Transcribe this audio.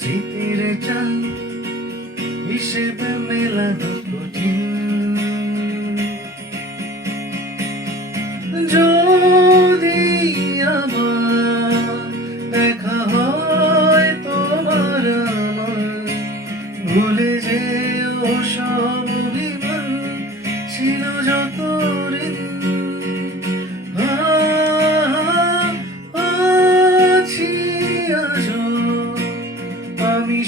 স্মৃতির টান হিসেব মেলানো কঠিন। যদি আবার দেখা হয় তোমার আমার, ভুলে যেও সব অভিমান ছিল যত ঋণ। আছি আজও আমি